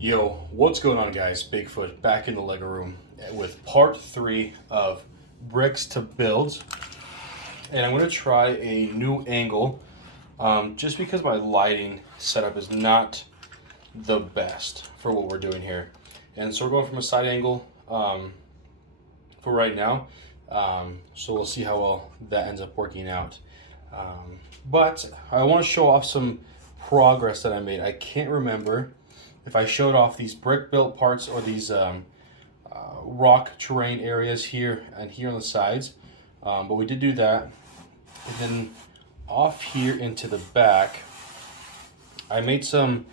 Yo, what's going on, guys? Bigfoot back in the Lego room with part 3 of bricks to build. And I'm going to try a new angle just because my lighting setup is not the best for what we're doing here. And so we're going from a side angle for right now. So we'll see how well that ends up working out. But I want to show off some progress that I made. I can't remember if I showed off these brick built parts or these rock terrain areas here and here on the sides, but we did do that. And then off here into the back, I made some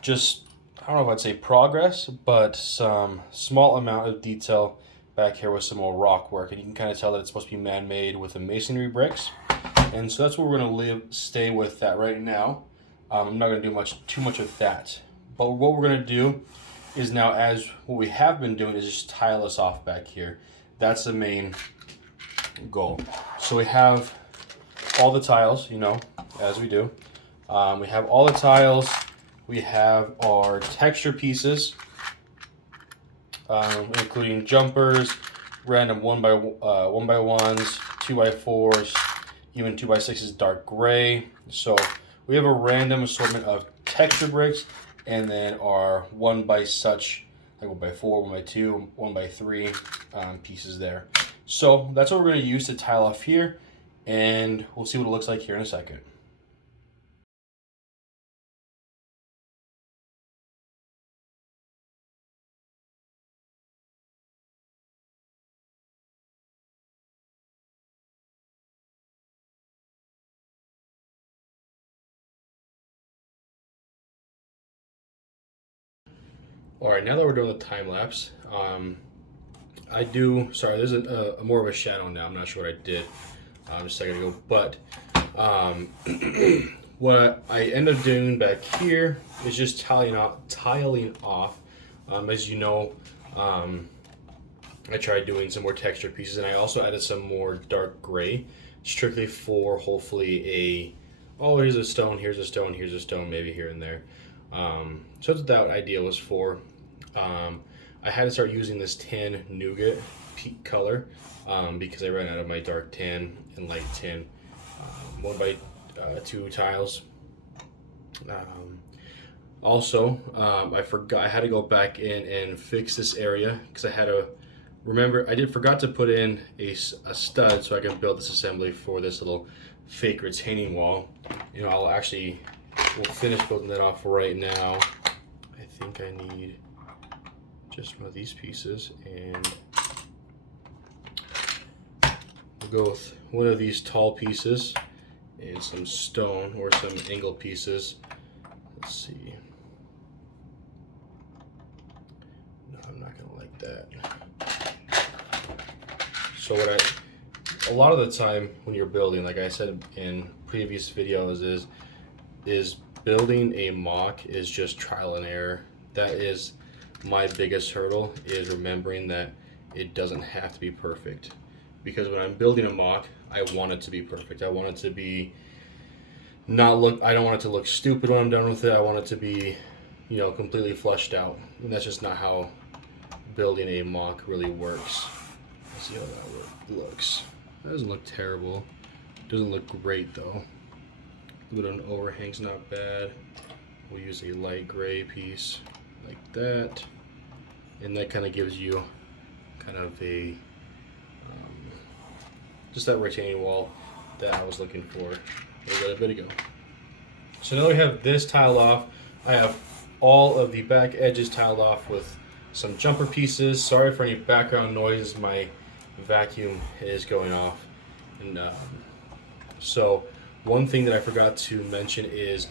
just, I don't know if I'd say progress, but some small amount of detail back here with some more rock work, and you can kind of tell that it's supposed to be man-made with the masonry bricks. And so that's what we're going to stay with that right now. I'm not going to do too much of that. But what we're going to do is now, as what we have been doing, is just tile this off back here. That's the main goal. So we have all the tiles, you know, as we do. We have all the tiles. We have our texture pieces, including jumpers, random 1x1s, 2x4s, even 2x6s dark gray. So we have a random assortment of texture bricks, and then our 1x such, like 1x4, 1x2, 1x3 pieces there. So that's what we're going to use to tile off here, and we'll see what it looks like here in a second. All right, now that we're doing the time lapse, sorry, there's a more of a shadow now. I'm not sure what I did just a second ago, but what I end up doing back here is just tiling off. As you know, I tried doing some more texture pieces, and I also added some more dark gray, strictly for hopefully here's a stone, here's a stone, here's a stone, maybe here and there. So that's what that idea was for. I had to start using this tan nougat peak color because I ran out of my dark tan and light tan 1x2 tiles. Also, I forgot, I had to go back in and fix this area because I forgot to put in a stud so I can build this assembly for this little fake retaining wall. You know, we'll finish building that off right now. I think I need just one of these pieces, and we'll go with one of these tall pieces and some stone or some angle pieces. Let's see. No, I'm not gonna like that. So a lot of the time when you're building, like I said in previous videos, is building a mock is just trial and error. That is my biggest hurdle, is remembering that it doesn't have to be perfect. Because when I'm building a mock, I want it to be perfect. I want it to be I don't want it to look stupid when I'm done with it. I want it to be, you know, completely flushed out. And that's just not how building a mock really works. Let's see how that looks. That doesn't look terrible. Doesn't look great though. A little bit of an overhang's not bad. We'll use a light gray piece like that, and that kind of gives you kind of a just that retaining wall that I was looking for a little bit ago. So now we have this tiled off. I have all of the back edges tiled off with some jumper pieces. Sorry for any background noise, my vacuum is going off. And so one thing that I forgot to mention is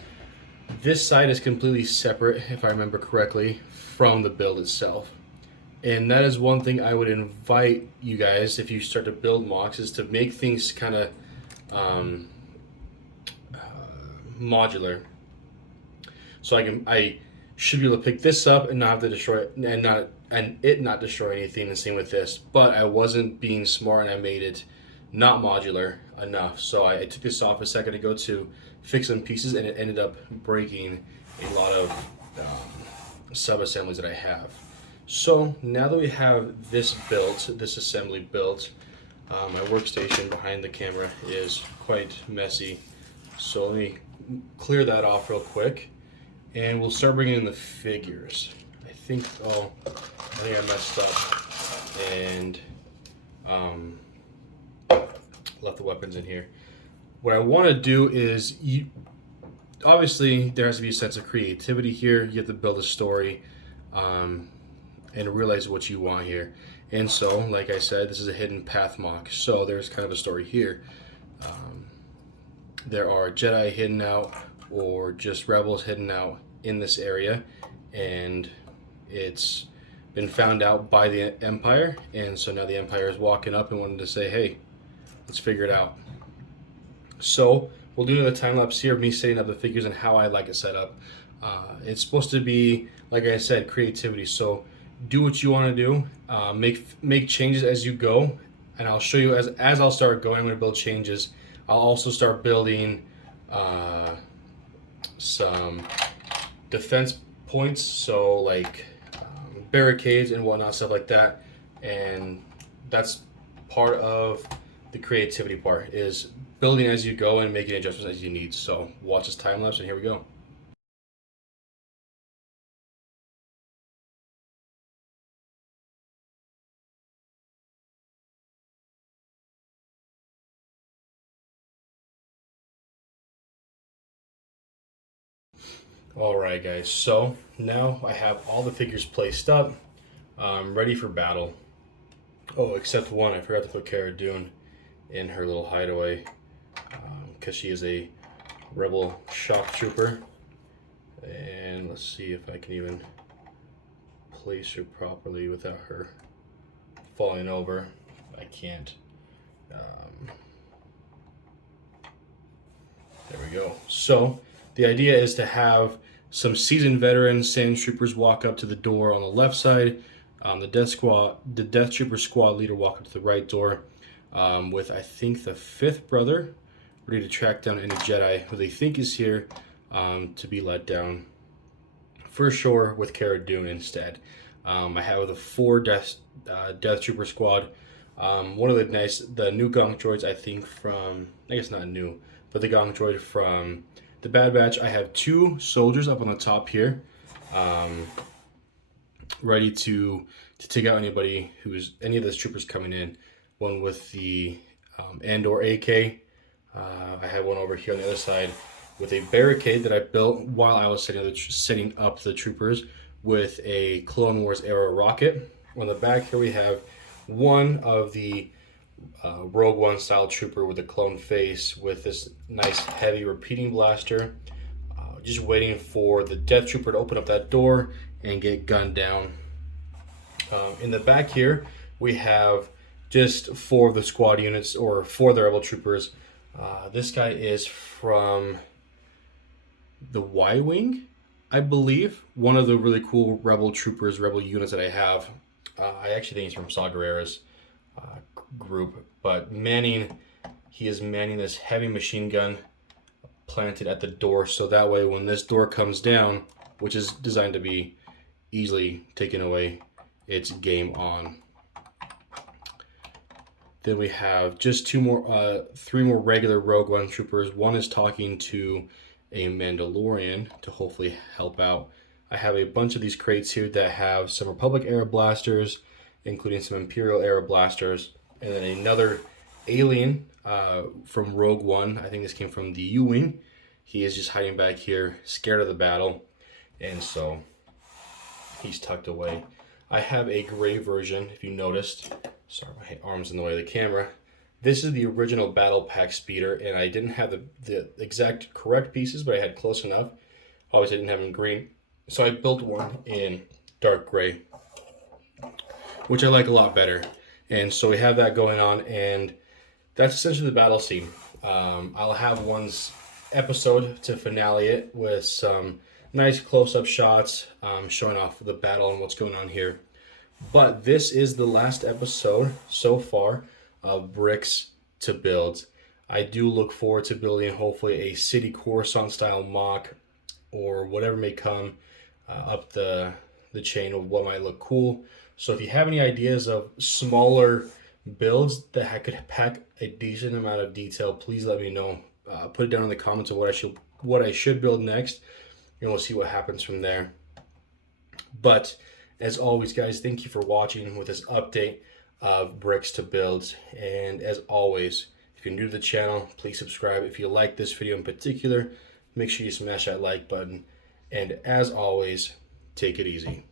this side is completely separate, if I remember correctly, from the build itself. And that is one thing I would invite you guys, if you start to build mocks, is to make things kind of modular. So I should be able to pick this up and not have to destroy it, and it not destroy anything. And same with this. But I wasn't being smart, and I made it not modular enough. So I took this off a second ago to fix some pieces, and it ended up breaking a lot of sub-assemblies that I have. So now that we have this built, this assembly built, my workstation behind the camera is quite messy. So let me clear that off real quick, and we'll start bringing in the figures. I think I messed up and left the weapons in here. What I want to do is, obviously there has to be a sense of creativity here. You have to build a story and realize what you want here. And so, like I said, this is a hidden path mock, so there's kind of a story here. There are Jedi hidden out, or just rebels hidden out in this area, and it's been found out by the Empire, and so now the Empire is walking up and wanting to say, hey, let's figure it out. So we'll do another time lapse here of me setting up the figures and how I like it set up. It's supposed to be, like I said, creativity. So do what you want to do. Make changes as you go, and I'll show you as I'll start going. I'm going to build changes. I'll also start building some defense points, so like barricades and whatnot, stuff like that. And that's part of the creativity part, is building as you go and making adjustments as you need. So watch this time lapse, and here we go. Alright guys, so now I have all the figures placed up, ready for battle. Oh, except one, I forgot to put Cara Dune in her little hideaway, because she is a rebel shock trooper. And let's see if I can even place her properly without her falling over. I can't. There we go. So the idea is to have some seasoned veteran sand troopers walk up to the door on the left side. The Death Trooper squad leader walk up to the right door, with I think the 5th brother ready to track down any Jedi who they think is here, to be let down. For sure with Cara Dune instead. I have the 4 Death Trooper squad. One of the new Gong droids, I think from, I guess not new, but the Gong droid from the Bad Batch. I have 2 soldiers up on the top here, ready to take out any of those troopers coming in. One with the Andor AK. I have one over here on the other side with a barricade that I built while I was setting up the troopers with a Clone Wars era rocket. On the back here we have one of the Rogue One style trooper with a clone face with this nice heavy repeating blaster, just waiting for the Death Trooper to open up that door and get gunned down. In the back here we have just 4 of the squad units, or 4 of the rebel troopers. This guy is from the Y-Wing, I believe. One of the really cool rebel units that I have. I actually think he's from Saw Gerrera's group, but he is manning this heavy machine gun planted at the door, so that way when this door comes down, which is designed to be easily taken away, it's game on. Then we have just 3 more regular Rogue One troopers. One is talking to a Mandalorian to hopefully help out. I have a bunch of these crates here that have some Republic era blasters, including some Imperial era blasters, and then another alien from Rogue One. I think this came from the U-Wing. He is just hiding back here, scared of the battle, and so he's tucked away. I have a gray version, if you noticed. Sorry, my arm's in the way of the camera. This is the original Battle Pack speeder, and I didn't have the exact correct pieces, but I had close enough. Obviously, I didn't have them in green, so I built one in dark gray, which I like a lot better. And so we have that going on, and that's essentially the battle scene. I'll have one's episode to finale it with some nice close-up shots showing off the battle and what's going on here. But this is the last episode so far of Bricks to Build. I do look forward to building hopefully a City Coruscant style mock or whatever may come up the chain of what might look cool. So if you have any ideas of smaller builds that could pack a decent amount of detail, please let me know. Put it down in the comments of what I should build next, and we'll see what happens from there. But as always, guys, thank you for watching with this update of bricks to builds. And as always, if you're new to the channel, please subscribe. If you like this video in particular, make sure you smash that like button. And as always, take it easy.